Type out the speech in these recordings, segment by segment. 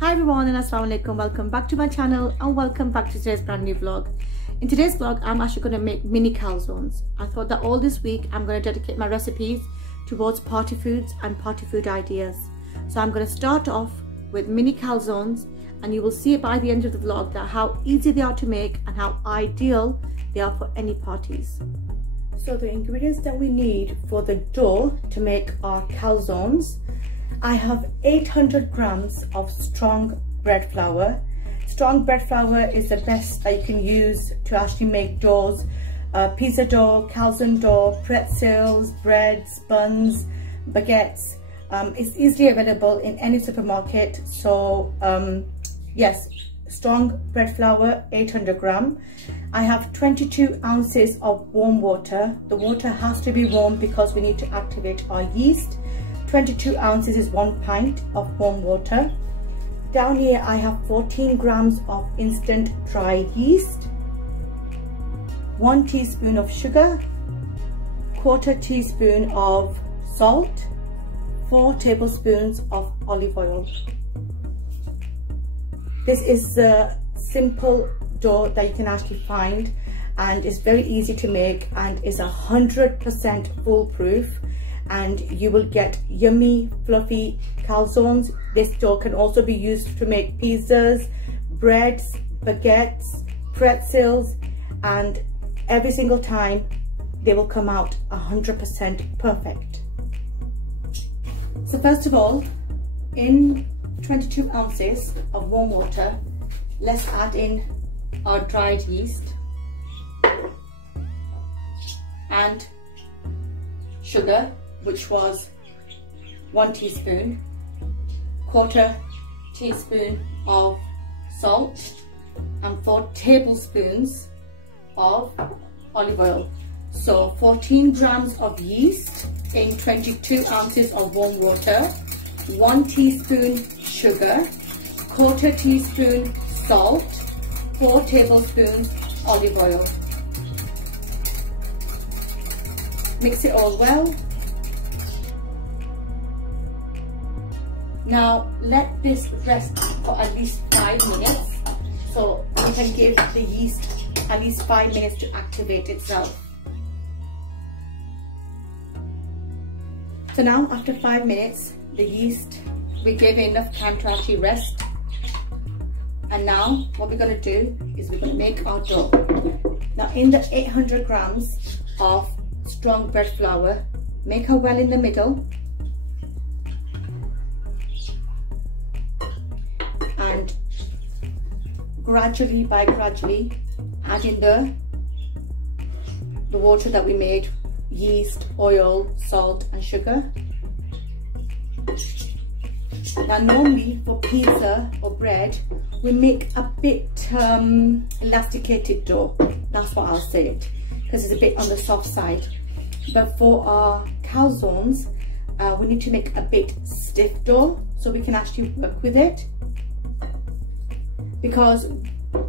Hi everyone and assalamu alaikum, welcome back to my channel and welcome back to today's brand new vlog. In today's vlog I'm actually going to make mini calzones. I thought that all this week I'm going to dedicate my recipes towards party foods and party food ideas. So I'm going to start off with mini calzones and you will see by the end of the vlog that how easy they are to make and how ideal they are for any parties. So the ingredients that we need for the dough to make our calzones: I have 800 grams of strong bread flour. Strong bread flour is the best that you can use to actually make doughs. Pizza dough, calzone dough, pretzels, breads, buns, baguettes. It's easily available in any supermarket. So yes, strong bread flour, 800 gram. I have 22 ounces of warm water. The water has to be warm because we need to activate our yeast. 22 ounces is 1 pint of warm water. Down here I have 14 grams of instant dry yeast, 1 teaspoon of sugar, 1/4 teaspoon of salt, 4 tablespoons of olive oil. This is a simple dough that you can actually find and it's very easy to make and is 100% foolproof. And you will get yummy fluffy calzones. This dough can also be used to make pizzas, breads, baguettes, pretzels, and every single time they will come out 100% perfect. So first of all, in 22 ounces of warm water, let's add in our dried yeast and sugar, which was 1 teaspoon, 1/4 teaspoon of salt, and 4 tablespoons of olive oil. So 14 grams of yeast in 22 ounces of warm water, 1 teaspoon sugar, 1/4 teaspoon salt, 4 tablespoons olive oil. Mix it all well. Now let this rest for at least 5 minutes, so you can give the yeast at least 5 minutes to activate itself. So now after 5 minutes, the yeast, we gave it enough time to actually rest. And now what we're going to do is we're going to make our dough. Now in the 800 grams of strong bread flour, make a well in the middle. And gradually add in the water that we made, yeast, oil, salt and sugar. Now normally for pizza or bread we make a bit elasticated dough, that's what I'll say it, because it's a bit on the soft side. But for our calzones we need to make a bit stiff dough so we can actually work with it. Because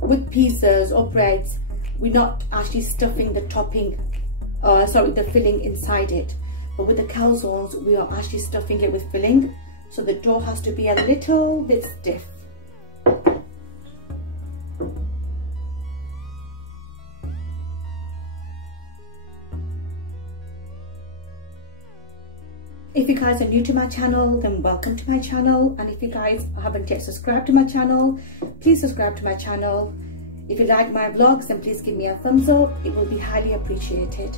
with pizzas or breads, we're not actually stuffing the topping, the filling inside it. But with the calzones, we are actually stuffing it with filling. So the dough has to be a little bit stiff. If you guys are new to my channel, then welcome to my channel. And if you guys haven't yet subscribed to my channel, please subscribe to my channel. If you like my vlogs, then please give me a thumbs up. It will be highly appreciated.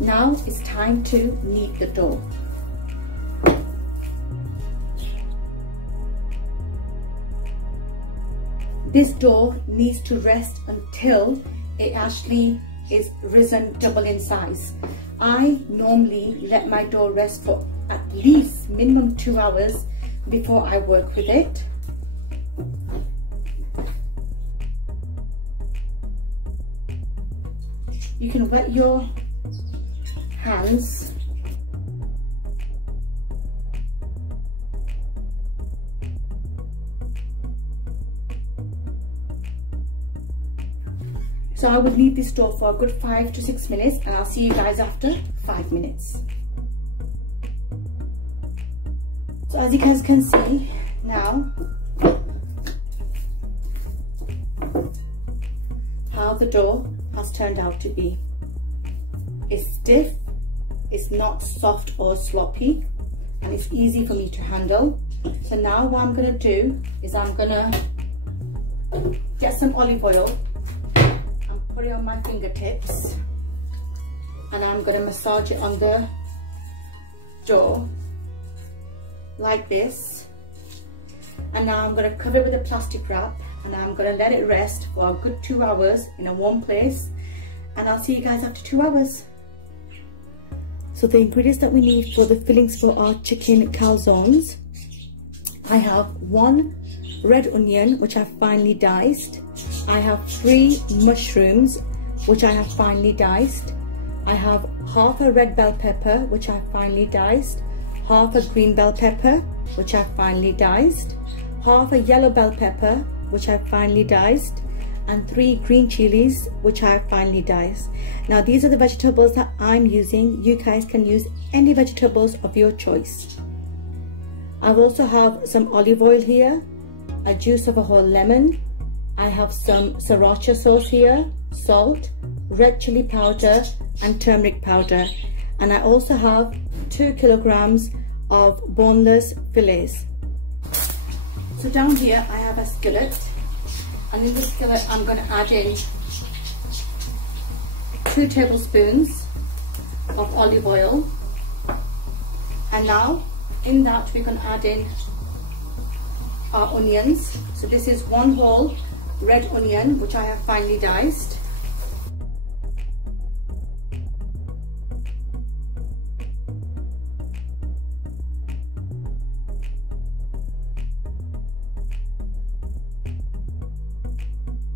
Now it's time to knead the dough. This dough needs to rest until it actually is risen double in size. I normally let my dough rest for at least minimum 2 hours before I work with it. You can wet your hands So I would leave this dough for a good 5 to 6 minutes, and I'll see you guys after 5 minutes. So as you guys can see now, how the dough has turned out to be. It's stiff, it's not soft or sloppy, and it's easy for me to handle. So now what I'm going to do is I'm going to get some olive oil and put it on my fingertips, and I'm going to massage it on the dough like this. And now I'm going to cover it with a plastic wrap, and I'm going to let it rest for a good 2 hours in a warm place, and I'll see you guys after 2 hours. So the ingredients that we need for the fillings for our chicken calzones: I have 1 red onion which I've finely diced, I have 3 mushrooms which I have finely diced, I have half a red bell pepper which I've finely diced, half a green bell pepper which I've finely diced, half a yellow bell pepper which I've finely diced, and 3 green chilies which I have finely diced. Now these are the vegetables that I'm using. You guys can use any vegetables of your choice. I also have some olive oil here, a juice of a whole lemon, I have some sriracha sauce here, salt, red chili powder and turmeric powder, and I also have 2 kilograms of boneless fillets. So down here I have a skillet, and in the skillet I'm going to add in 2 tablespoons of olive oil, and now in that we're going to add in our onions. So this is 1 whole red onion which I have finely diced.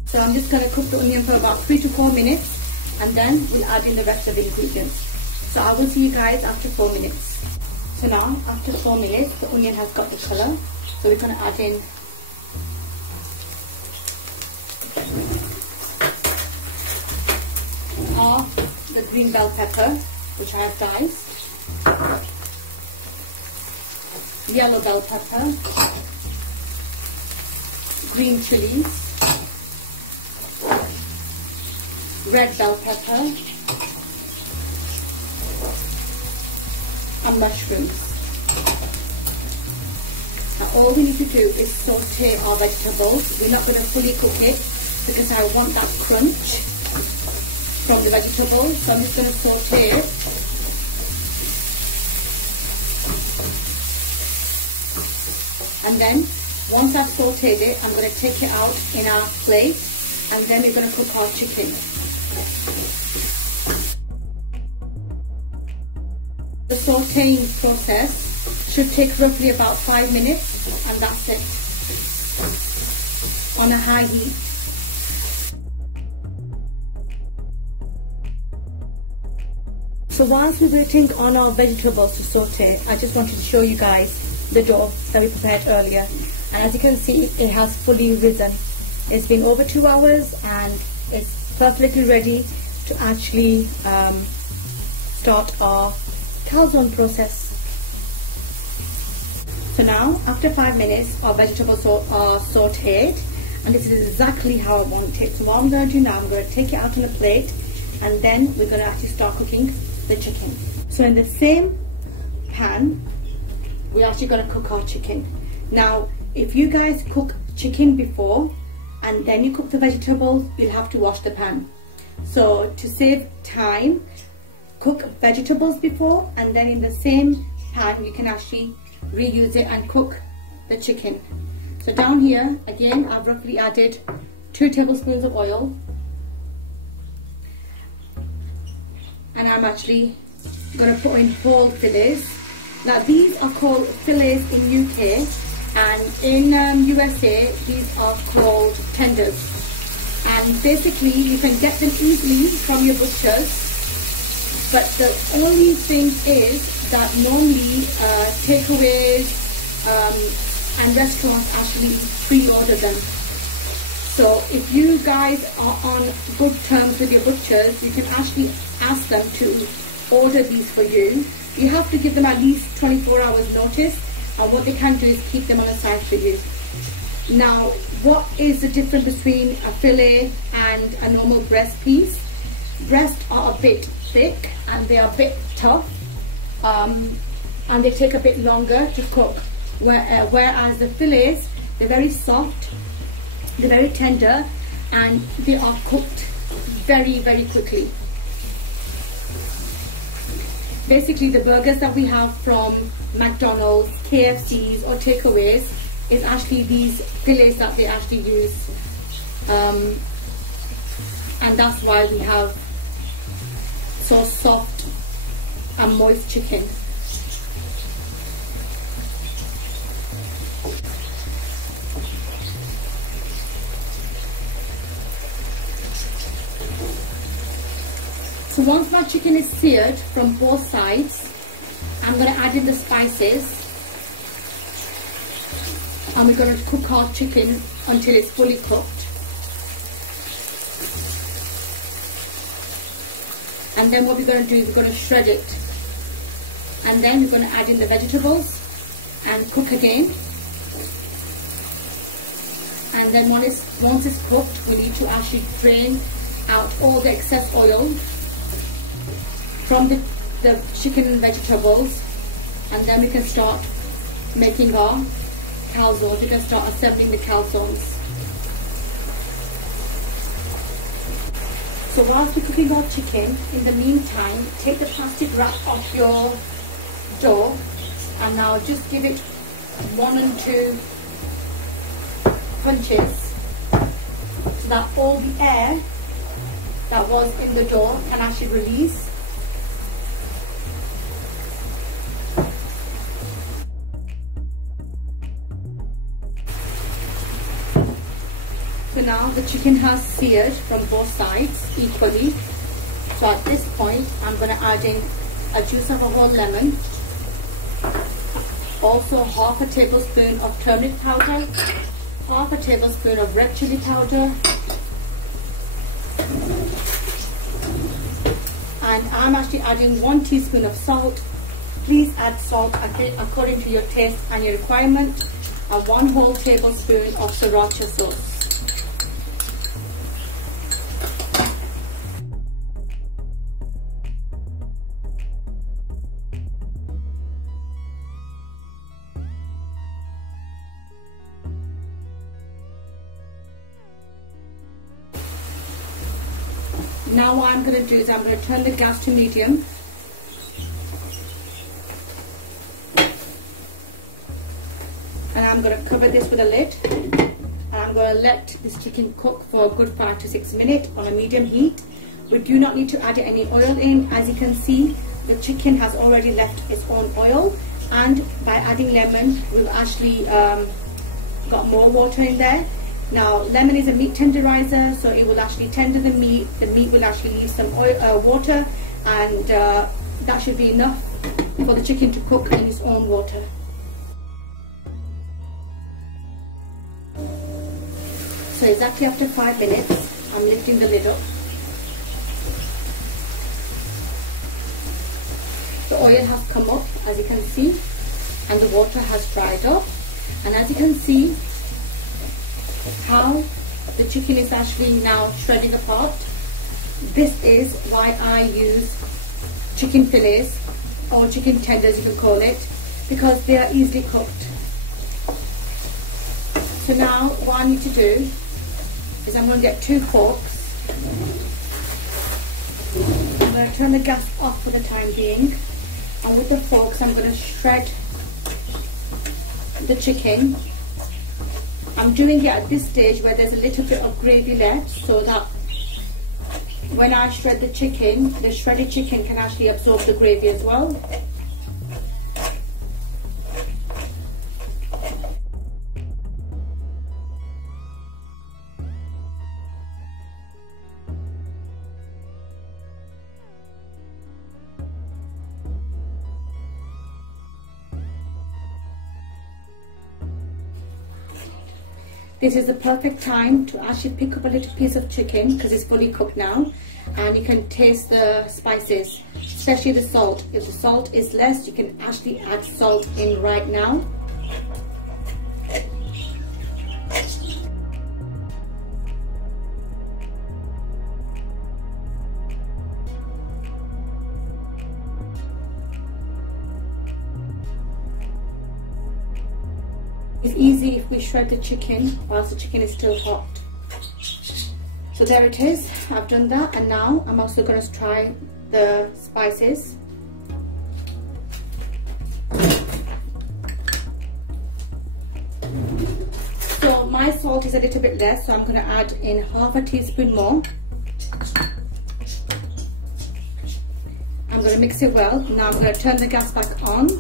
So I'm just going to cook the onion for about 3 to 4 minutes, and then we'll add in the rest of the ingredients. So I will see you guys after 4 minutes. So now after 4 minutes the onion has got the colour, so we're going to add in half the green bell pepper which I have diced, yellow bell pepper, green chilies, red bell pepper and mushrooms. Now all we need to do is saute our vegetables. We're not going to fully cook it because I want that crunch from the vegetables, so I'm just going to saute it. And then once I've sauteed it, I'm going to take it out in our plate, and then we're going to cook our chicken. The sauteing process should take roughly about 5 minutes, and that's it, on a high heat. So whilst we're waiting on our vegetables to saute, I just wanted to show you guys the dough that we prepared earlier, and as you can see it has fully risen. It's been over 2 hours and it's perfectly ready to actually start our calzone process. So now after 5 minutes our vegetables are sauteed, and this is exactly how I want it. So what I'm going to do now, I'm going to take it out on a plate, and then we're going to actually start cooking the chicken. So in the same pan we're actually going to cook our chicken. Now if you guys cook chicken before and then you cook the vegetables, you'll have to wash the pan. So to save time, cook vegetables before, and then in the same pan you can actually reuse it and cook the chicken. So down here again I've roughly added 2 tablespoons of oil, and I'm actually going to put in whole fillets. Now these are called fillets in UK, and in USA these are called tenders, and basically you can get them easily from your butchers, but the only thing is that normally takeaways and restaurants actually pre-order them. So if you guys are on good terms with your butchers, you can actually ask them to order these for you. You have to give them at least 24 hours notice, and what they can do is keep them on the side for you. Now, what is the difference between a fillet and a normal breast piece? Breasts are a bit thick and they are a bit tough, and they take a bit longer to cook, whereas the fillets, they're very soft, they're very tender, and they are cooked very, very quickly. Basically, the burgers that we have from McDonald's, KFCs or takeaways is actually these fillets that they actually use, and that's why we have so soft and moist chicken. So once my chicken is seared from both sides, I'm going to add in the spices, and we're going to cook our chicken until it's fully cooked. And then what we're going to do is we're going to shred it, and then we're going to add in the vegetables and cook again. And then once it's cooked, we need to actually drain out all the excess oil from the chicken and vegetables, and then we can start making our calzones. We can start assembling the calzones. So whilst we're cooking our chicken, in the meantime, take the plastic wrap off your dough, and now just give it 1 and 2 punches so that all the air that was in the dough can actually release. So now the chicken has seared from both sides equally. So at this point, I'm going to add in a juice of a whole lemon, also half a tablespoon of turmeric powder, half a tablespoon of red chili powder, and I'm actually adding 1 teaspoon of salt. Please add salt according to your taste and your requirement, and 1 whole tablespoon of sriracha sauce. Now what I'm going to do is I'm going to turn the gas to medium, and I'm going to cover this with a lid, and I'm going to let this chicken cook for a good 5 to 6 minutes on a medium heat. We do not need to add any oil in. As you can see, the chicken has already left its own oil, and by adding lemon we've actually got more water in there. Now, lemon is a meat tenderizer, so it will actually tender the meat. The meat will actually leave some oil, water, and that should be enough for the chicken to cook in its own water. So exactly after 5 minutes, I'm lifting the lid up. The oil has come up, as you can see, and the water has dried up. And as you can see, how the chicken is actually now shredding apart. This is why I use chicken fillets, or chicken tenders you can call it, because they are easily cooked. So now what I need to do is I'm going to get 2 forks. I'm going to turn the gas off for the time being, and with the forks I'm going to shred the chicken. I'm doing it at this stage where there's a little bit of gravy left, so that when I shred the chicken, the shredded chicken can actually absorb the gravy as well. this is the perfect time to actually pick up a little piece of chicken because it's fully cooked now, and you can taste the spices, especially the salt. If the salt is less, you can actually add salt in right now. It's easy if we shred the chicken whilst the chicken is still hot. So there it is, I've done that, and now I'm also going to try the spices. So my salt is a little bit less, so I'm going to add in half a teaspoon more. I'm going to mix it well. Now I'm going to turn the gas back on.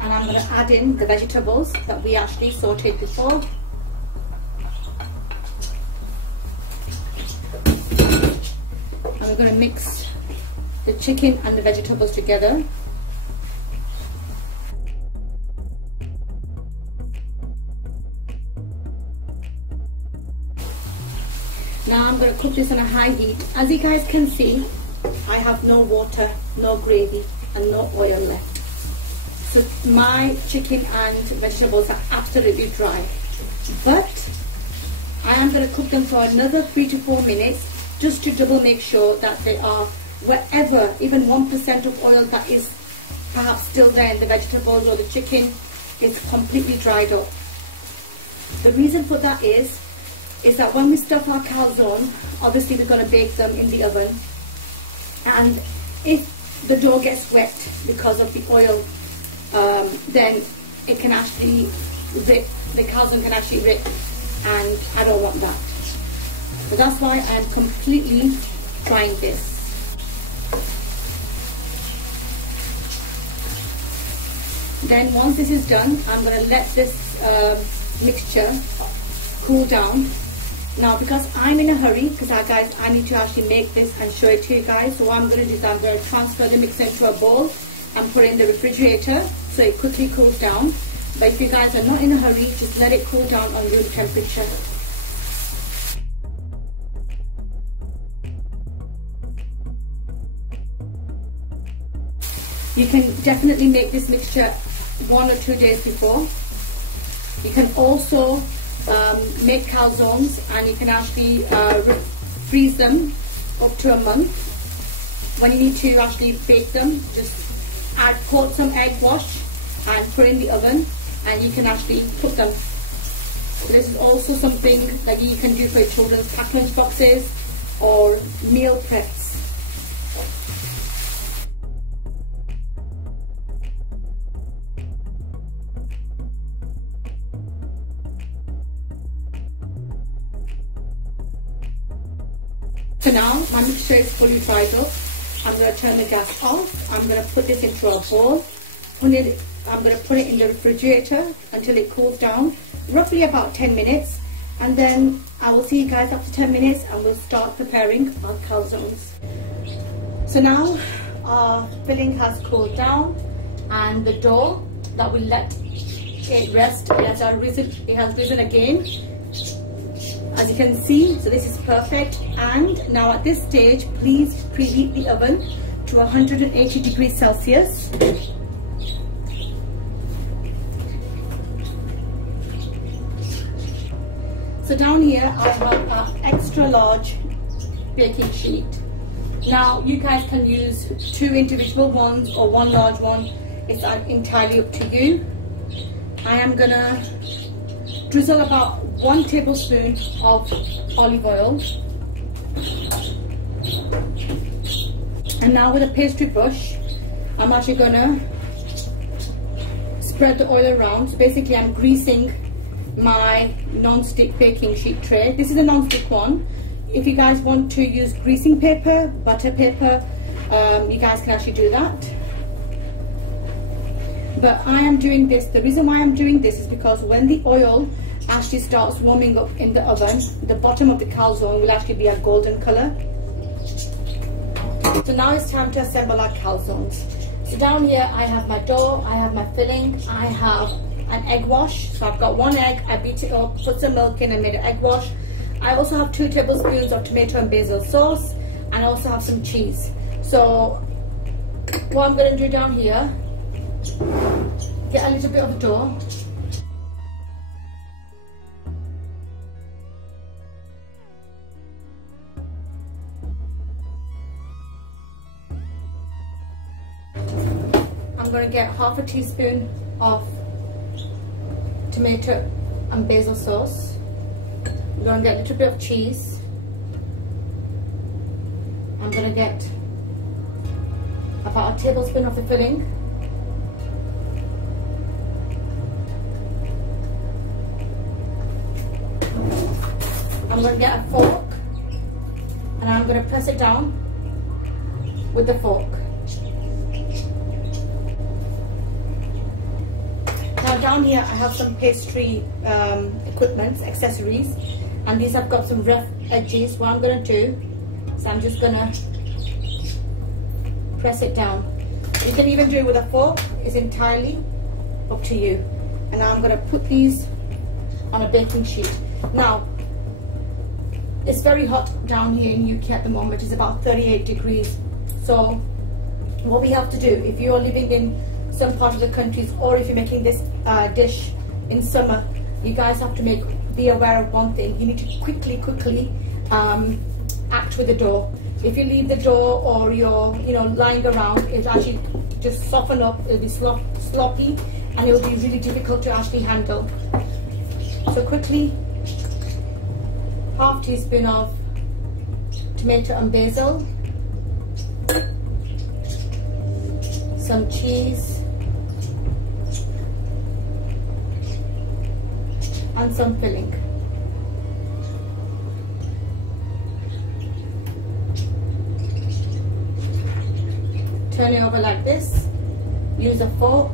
And I'm going to add in the vegetables that we actually sauteed before. And we're going to mix the chicken and the vegetables together. Now I'm going to cook this on a high heat. As you guys can see, I have no water, no gravy, and no oil left. So my chicken and vegetables are absolutely dry, but I am going to cook them for another 3 to 4 minutes just to double make sure that they are, wherever even 1% of oil that is perhaps still there in the vegetables or the chicken, is completely dried up. The reason for that is that when we stuff our calzone, obviously we're going to bake them in the oven, and if the dough gets wet because of the oil, then it can actually rip, the calzone can actually rip, and I don't want that. So that's why I'm completely trying this. Then once this is done, I'm going to let this mixture cool down. Now because I'm in a hurry, because I need to actually make this and show it to you guys, so what I'm going to do is I'm going to transfer the mixture into a bowl and put it in the refrigerator so it quickly cools down. But if you guys are not in a hurry, just let it cool down on room temperature. You can definitely make this mixture 1 or 2 days before. You can also make calzones, and you can actually freeze them up to a month. When you need to actually bake them, just pour some egg wash and put in the oven, and you can actually cook them. So this is also something that you can do for your children's packed lunch boxes or meal preps. So now my mixture is fully dried up. I'm going to turn the gas off. I'm going to put this into a bowl. I'm going to put it in the refrigerator until it cools down, roughly about 10 minutes. And then I will see you guys after 10 minutes and we'll start preparing our calzones. So now our filling has cooled down, and the dough that we let it rest, it has risen again, as you can see. So this is perfect. And now at this stage, please preheat the oven to 180 degrees Celsius. So down here I have an extra large baking sheet. Now you guys can use 2 individual ones or 1 large one. It's entirely up to you. I am gonna drizzle about 1 tablespoon of olive oil. And now with a pastry brush, I'm actually gonna spread the oil around. So basically I'm greasing my non-stick baking sheet tray. This is a non-stick one. If you guys want to use greasing paper, butter paper, you guys can actually do that. But I am doing this, the reason why I'm doing this is because when the oil actually starts warming up in the oven, the bottom of the calzone will actually be a golden color. So now it's time to assemble our calzones. So down here I have my dough, I have my filling, I have an egg wash. So I've got 1 egg, I beat it up, put some milk in and made an egg wash. I also have 2 tablespoons of tomato and basil sauce, and I also have some cheese. So what I'm going to do down here, get a little bit of dough. I'm going to get half a teaspoon of tomato and basil sauce. I'm going to get a little bit of cheese. I'm going to get about a tablespoon of the filling. I'm going to get a fork and I'm going to press it down with the fork. Now down here I have some pastry equipment, accessories, and these have got some rough edges. What I'm going to do is I'm just going to press it down. You can even do it with a fork, it's entirely up to you. And now I'm going to put these on a baking sheet. Now it's very hot down here in UK at the moment. It's about 38 degrees. So what we have to do, if you're living in some part of the countries, or if you're making this dish in summer, you guys have to be aware of one thing. You need to quickly act with the dough. If you leave the dough or you're lying around, it'll actually just soften up, it'll be sloppy, and it'll be really difficult to actually handle. So quickly, half teaspoon of tomato and basil, some cheese, and some filling. Turn it over like this. Use a fork.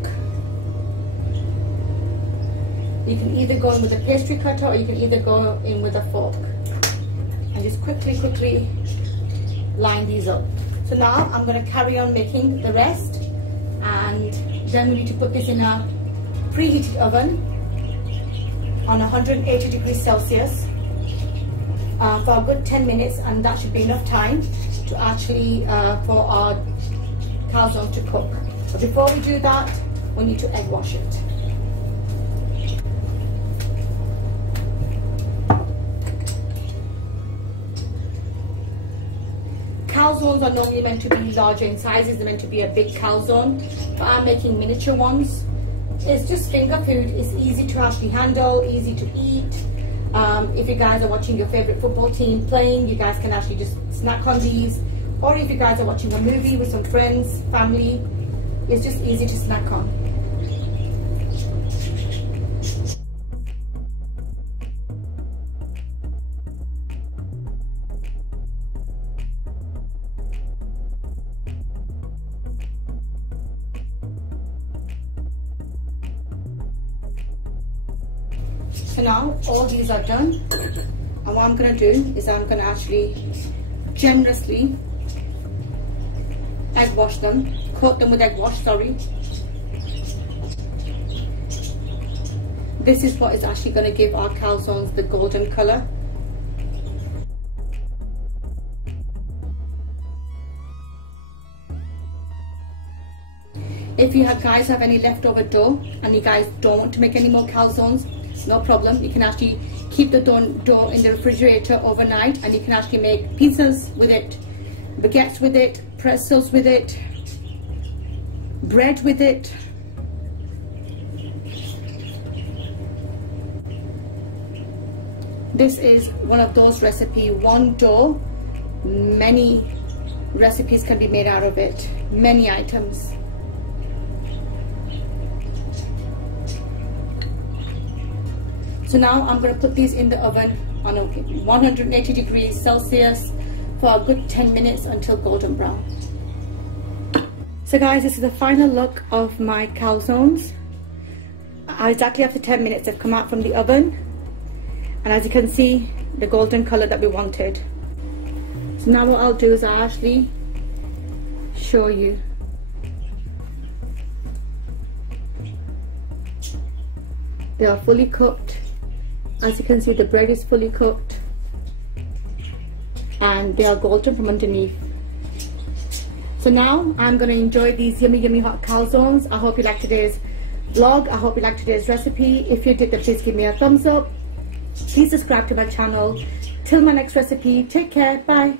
You can either go in with a pastry cutter or you can either go in with a fork. And just quickly line these up. So now I'm going to carry on making the rest, and then we need to put this in a preheated oven on 180 degrees Celsius for a good 10 minutes, and that should be enough time to actually for our calzones to cook. But before we do that, we need to egg wash it. Calzones are normally meant to be larger in sizes. They're meant to be a big calzone, but I'm making miniature ones. It's just finger food. It's easy to actually handle, easy to eat. If you guys are watching your favorite football team playing, you guys can actually just snack on these. Or if you guys are watching a movie with some friends, family, it's just easy to snack on. So now all these are done, and what I'm going to do is I'm going to actually generously egg wash them, coat them with egg wash, sorry. This is what is actually going to give our calzones the golden colour. If you guys have any leftover dough and you guys don't want to make any more calzones, no problem. You can actually keep the dough in the refrigerator overnight, and you can actually make pizzas with it, baguettes with it, pretzels with it, bread with it. This is one of those recipes, one dough, many recipes can be made out of it, many items. So now I'm going to put these in the oven on 180 degrees Celsius for a good 10 minutes until golden brown. So guys, this is the final look of my calzones. Exactly after 10 minutes they've come out from the oven, and as you can see, the golden colour that we wanted. So now what I'll do is I'll actually show you. They are fully cooked. As you can see, the bread is fully cooked and they are golden from underneath. So now I'm going to enjoy these yummy hot calzones. I hope you liked today's vlog. I hope you liked today's recipe. If you did, then please give me a thumbs up. Please subscribe to my channel. Till my next recipe, take care, bye.